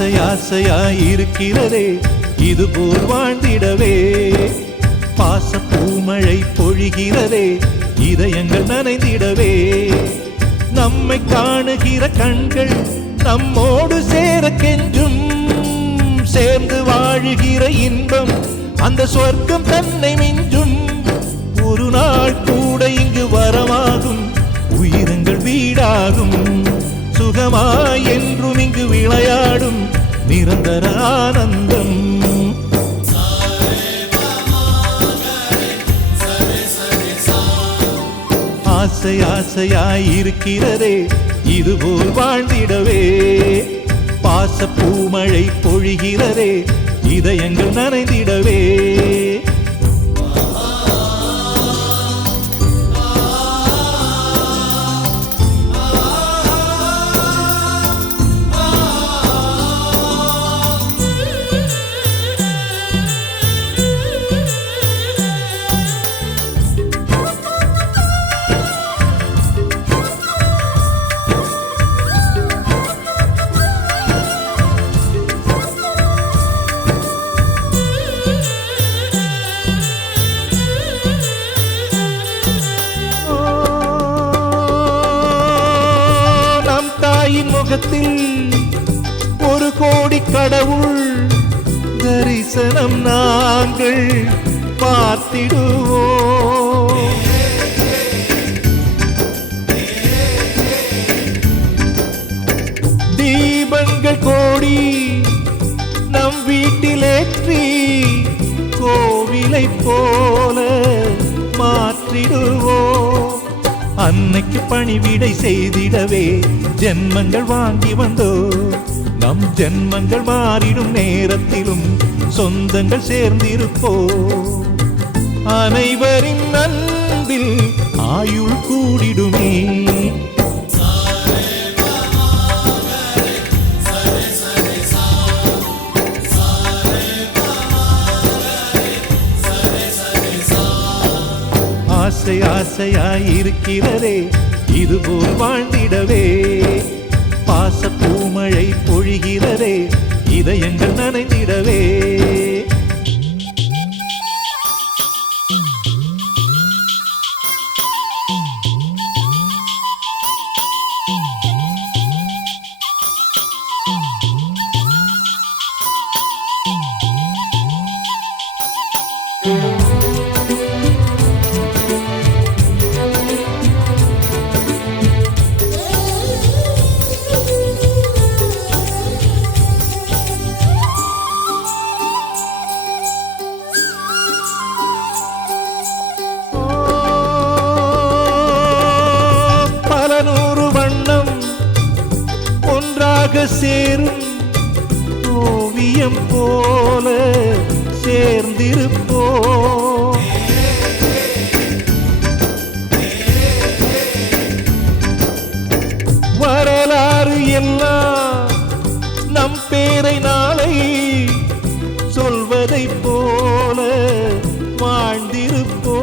ஆசையாயிருக்கிறதே இதுபோல் வாழ்ந்திடவே. பாச பூமழை பொழிகிறதே இதயங்கள் நனைந்திடவே. நம்மை காணுகிற கண்கள் நம்மோடு சேர கெஞ்சும். சேர்ந்து வாழுகிற இன்பம் அந்த சொர்க்கம் தன்னை மிஞ்சும். ஒரு நாள் கூட இங்கு வரமாகும், உயிரங்கள் வீடாகும். சுகமாய் என்றும் இங்கு விளையாடும் நிரந்தர ஆனந்தம். ஆசையாயிருக்கிறதே இதுபோல் வாழ்ந்திடவே. பாச பூமழை பொழிகிறதே இதயங்கள் நனைந்திடவே. முகத்தில் ஒரு கோடி கடவுள் தரிசனம் நாங்கள் பார்த்திடுவோம். தீபங்கள் கோடி நம் வீட்டிலேற்றி கோவிலை போல மாற்றிடுவோம். அன்னைக்கு பணிவிடை செய்திடவே ஜென்மங்கள் வாங்கி வந்தோ. நம் ஜென்மங்கள் மாறிடும் நேரத்திலும் சொந்தங்கள் சேர்ந்திருப்போ. அனைவரின் அன்பில் ஆயுள் கூடிடுமே. ஆசையாயிருக்கிறதே இதுபோல் வாழ்ந்திடவே. பாச பூமழை பொழிகிறதே இதயங்கள் நனைந்திடவே. சேரும் ஓவியம் போல சேர்ந்திருப்போ. வரலாறு எல்லாம் நம் பேரை நாளை சொல்வதை போல வாழ்ந்திருப்போ.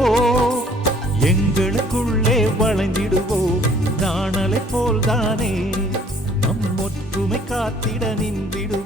எங்களுக்குள்ளே வளைந்திடுவோம் நாணலை போல்தானே. நம் ஒற்றுமை காத்திட நின்றிடு